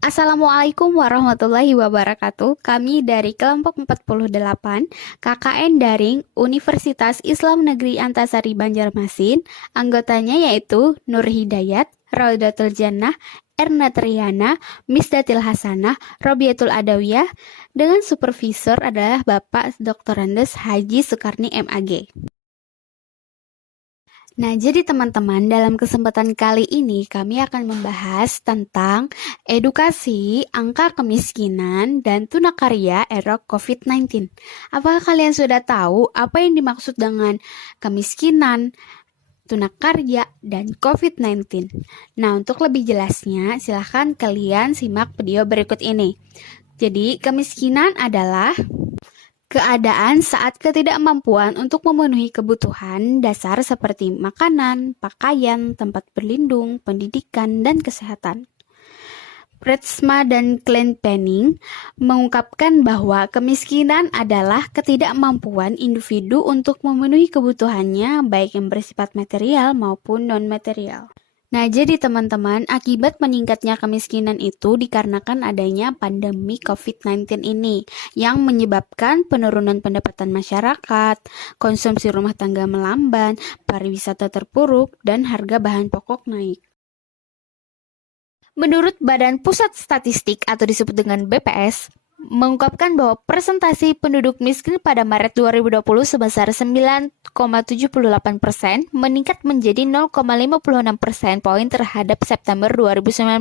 Assalamualaikum warahmatullahi wabarakatuh. Kami dari kelompok 48 KKN Daring Universitas Islam Negeri Antasari Banjarmasin. Anggotanya yaitu Nur Hidayat, Raudatul Jannah, Erna Triana, Misdatil Hasanah, Robiatul Adawiyah, dengan supervisor adalah Bapak Dr. Andes Haji Soekarni MAG. Nah, jadi teman-teman, dalam kesempatan kali ini kami akan membahas tentang edukasi, angka kemiskinan, dan tunakarya era COVID-19. Apakah kalian sudah tahu apa yang dimaksud dengan kemiskinan, tunakarya, dan COVID-19? Nah, untuk lebih jelasnya, silahkan kalian simak video berikut ini. Jadi, kemiskinan adalah keadaan saat ketidakmampuan untuk memenuhi kebutuhan dasar seperti makanan, pakaian, tempat berlindung, pendidikan, dan kesehatan. Pretsma dan Penning mengungkapkan bahwa kemiskinan adalah ketidakmampuan individu untuk memenuhi kebutuhannya baik yang bersifat material maupun non-material. Nah, jadi teman-teman, akibat meningkatnya kemiskinan itu dikarenakan adanya pandemi COVID-19 ini yang menyebabkan penurunan pendapatan masyarakat, konsumsi rumah tangga melamban, pariwisata terpuruk, dan harga bahan pokok naik. Menurut Badan Pusat Statistik atau disebut dengan BPS, mengungkapkan bahwa presentasi penduduk miskin pada Maret 2020 sebesar 9,78% meningkat menjadi 0,56% poin terhadap September 2019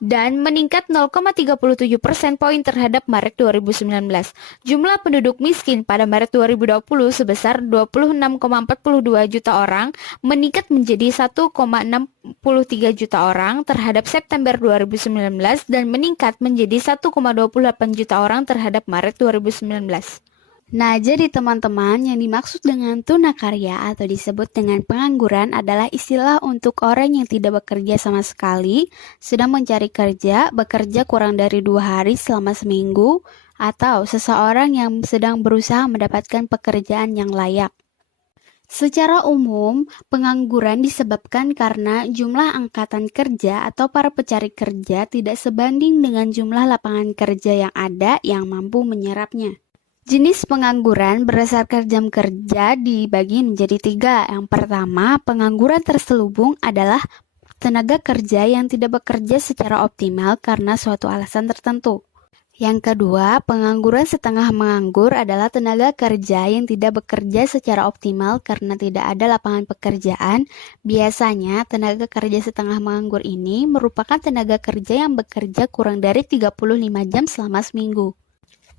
dan meningkat 0,37% poin terhadap Maret 2019. Jumlah penduduk miskin pada Maret 2020 sebesar 26,42 juta orang meningkat menjadi 1,63 juta orang terhadap September 2019 dan meningkat menjadi 1,28 juta orang terhadap Maret 2019. Nah, jadi teman-teman, yang dimaksud dengan tunakarya atau disebut dengan pengangguran adalah istilah untuk orang yang tidak bekerja sama sekali, sedang mencari kerja, bekerja kurang dari 2 hari selama seminggu, atau seseorang yang sedang berusaha mendapatkan pekerjaan yang layak. Secara umum, pengangguran disebabkan karena jumlah angkatan kerja atau para pencari kerja tidak sebanding dengan jumlah lapangan kerja yang ada yang mampu menyerapnya. Jenis pengangguran berdasarkan jam kerja dibagi menjadi 3. Yang pertama, pengangguran terselubung adalah tenaga kerja yang tidak bekerja secara optimal karena suatu alasan tertentu. Yang kedua, pengangguran setengah menganggur adalah tenaga kerja yang tidak bekerja secara optimal karena tidak ada lapangan pekerjaan. Biasanya, tenaga kerja setengah menganggur ini merupakan tenaga kerja yang bekerja kurang dari 35 jam selama seminggu.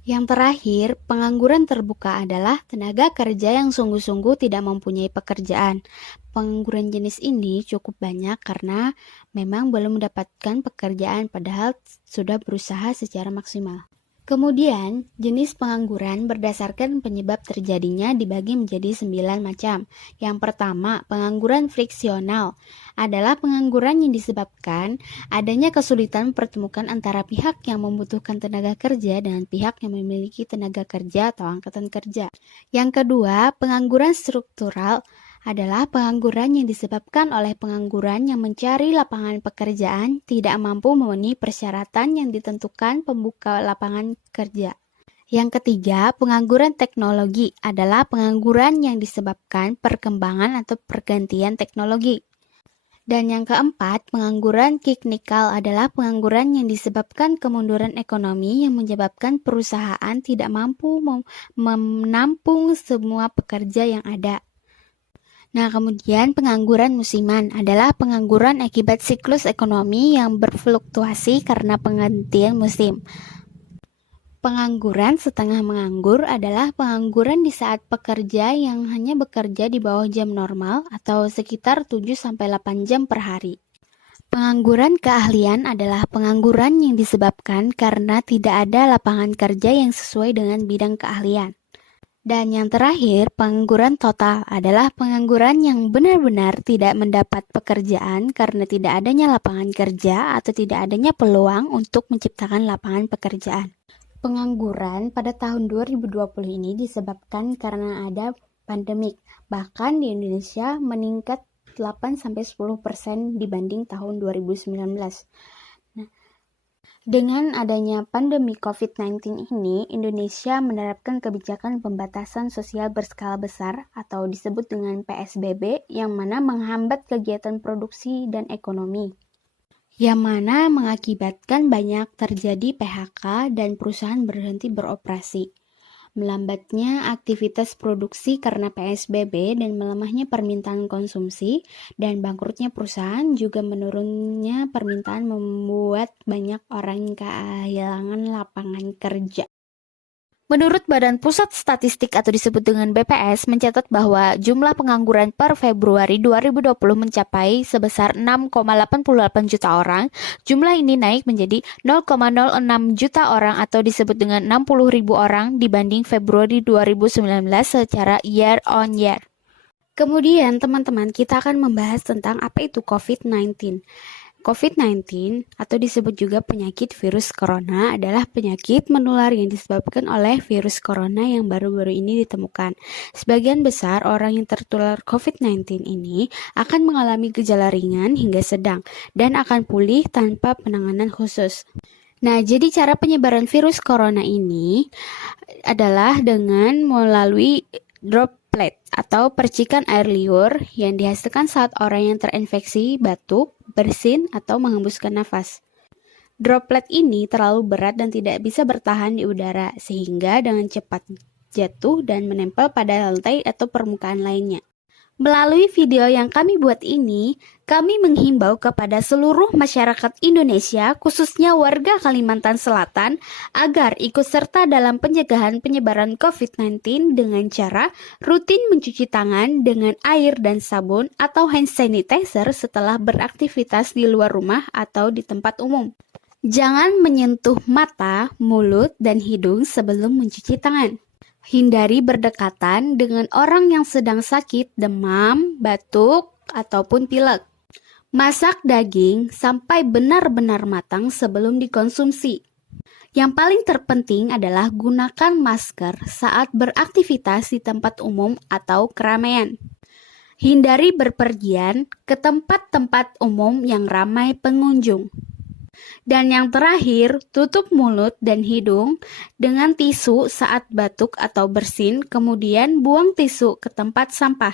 Yang terakhir, pengangguran terbuka adalah tenaga kerja yang sungguh-sungguh tidak mempunyai pekerjaan. Pengangguran jenis ini cukup banyak karena memang belum mendapatkan pekerjaan padahal sudah berusaha secara maksimal. Kemudian, jenis pengangguran berdasarkan penyebab terjadinya dibagi menjadi 9 macam. Yang pertama, pengangguran friksional adalah pengangguran yang disebabkan adanya kesulitan pertemukan antara pihak yang membutuhkan tenaga kerja dengan pihak yang memiliki tenaga kerja atau angkatan kerja. Yang kedua, pengangguran struktural adalah pengangguran yang disebabkan oleh pengangguran yang mencari lapangan pekerjaan tidak mampu memenuhi persyaratan yang ditentukan pembuka lapangan kerja. Yang ketiga, pengangguran teknologi adalah pengangguran yang disebabkan perkembangan atau pergantian teknologi. Dan yang keempat, pengangguran teknikal adalah pengangguran yang disebabkan kemunduran ekonomi yang menyebabkan perusahaan tidak mampu menampung semua pekerja yang ada. Nah, kemudian pengangguran musiman adalah pengangguran akibat siklus ekonomi yang berfluktuasi karena penggantian musim. Pengangguran setengah menganggur adalah pengangguran di saat pekerja yang hanya bekerja di bawah jam normal atau sekitar 7-8 jam per hari. Pengangguran keahlian adalah pengangguran yang disebabkan karena tidak ada lapangan kerja yang sesuai dengan bidang keahlian. Dan yang terakhir, pengangguran total adalah pengangguran yang benar-benar tidak mendapat pekerjaan karena tidak adanya lapangan kerja atau tidak adanya peluang untuk menciptakan lapangan pekerjaan. Pengangguran pada tahun 2020 ini disebabkan karena ada pandemik. Bahkan di Indonesia meningkat 8-10% dibanding tahun 2019. Nah, Dengan adanya pandemi COVID-19 ini, Indonesia menerapkan kebijakan pembatasan sosial berskala besar atau disebut dengan PSBB yang mana menghambat kegiatan produksi dan ekonomi. Yang mana mengakibatkan banyak terjadi PHK dan perusahaan berhenti beroperasi. Melambatnya aktivitas produksi karena PSBB dan melemahnya permintaan konsumsi dan bangkrutnya perusahaan juga menurunnya permintaan membuat banyak orang kehilangan lapangan kerja. Menurut Badan Pusat Statistik atau disebut dengan BPS mencatat bahwa jumlah pengangguran per Februari 2020 mencapai sebesar 6,88 juta orang. Jumlah ini naik menjadi 0,06 juta orang atau disebut dengan 60.000 orang dibanding Februari 2019 secara year on year. Kemudian teman-teman kita akan membahas tentang apa itu COVID-19. COVID-19 atau disebut juga penyakit virus corona adalah penyakit menular yang disebabkan oleh virus corona yang baru-baru ini ditemukan. Sebagian besar orang yang tertular COVID-19 ini akan mengalami gejala ringan hingga sedang dan akan pulih tanpa penanganan khusus. Nah, jadi cara penyebaran virus corona ini adalah dengan melalui droplet atau percikan air liur yang dihasilkan saat orang yang terinfeksi batuk, bersin, atau menghembuskan nafas. Droplet ini terlalu berat dan tidak bisa bertahan di udara, sehingga dengan cepat jatuh dan menempel pada lantai atau permukaan lainnya. Melalui video yang kami buat ini, kami menghimbau kepada seluruh masyarakat Indonesia, khususnya warga Kalimantan Selatan, agar ikut serta dalam pencegahan penyebaran COVID-19 dengan cara rutin mencuci tangan dengan air dan sabun atau hand sanitizer setelah beraktivitas di luar rumah atau di tempat umum. Jangan menyentuh mata, mulut, dan hidung sebelum mencuci tangan. Hindari berdekatan dengan orang yang sedang sakit, demam, batuk, ataupun pilek. Masak daging sampai benar-benar matang sebelum dikonsumsi. Yang paling terpenting adalah gunakan masker saat beraktivitas di tempat umum atau keramaian. Hindari berpergian ke tempat-tempat umum yang ramai pengunjung. Dan yang terakhir, tutup mulut dan hidung dengan tisu saat batuk atau bersin, kemudian buang tisu ke tempat sampah.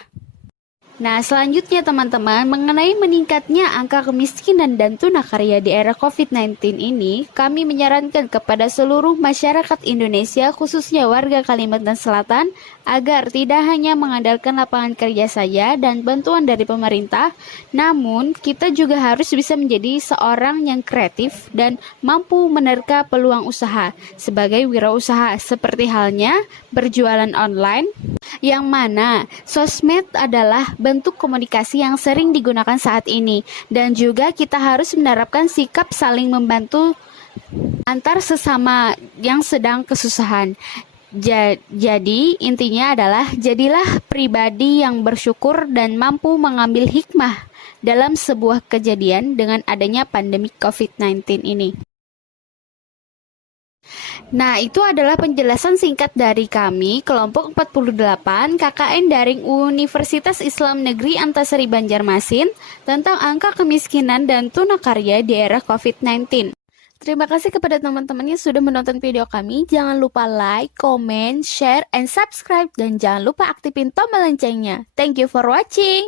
Nah, selanjutnya teman-teman, mengenai meningkatnya angka kemiskinan dan tunakarya di era COVID-19 ini, kami menyarankan kepada seluruh masyarakat Indonesia, khususnya warga Kalimantan Selatan, agar tidak hanya mengandalkan lapangan kerja saja dan bantuan dari pemerintah, namun kita juga harus bisa menjadi seorang yang kreatif dan mampu menerka peluang usaha sebagai wirausaha, seperti halnya berjualan online, yang mana sosmed adalah bentuk komunikasi yang sering digunakan saat ini, dan juga kita harus menerapkan sikap saling membantu antar sesama yang sedang kesusahan. Jadi intinya adalah jadilah pribadi yang bersyukur dan mampu mengambil hikmah dalam sebuah kejadian dengan adanya pandemi COVID-19 ini. Nah, itu adalah penjelasan singkat dari kami, kelompok 48 KKN Daring Universitas Islam Negeri Antasari Banjarmasin, tentang angka kemiskinan dan tunakarya di era COVID-19. Terima kasih kepada teman-teman yang sudah menonton video kami. Jangan lupa like, comment, share, and subscribe. Dan jangan lupa aktifin tombol loncengnya. Thank you for watching.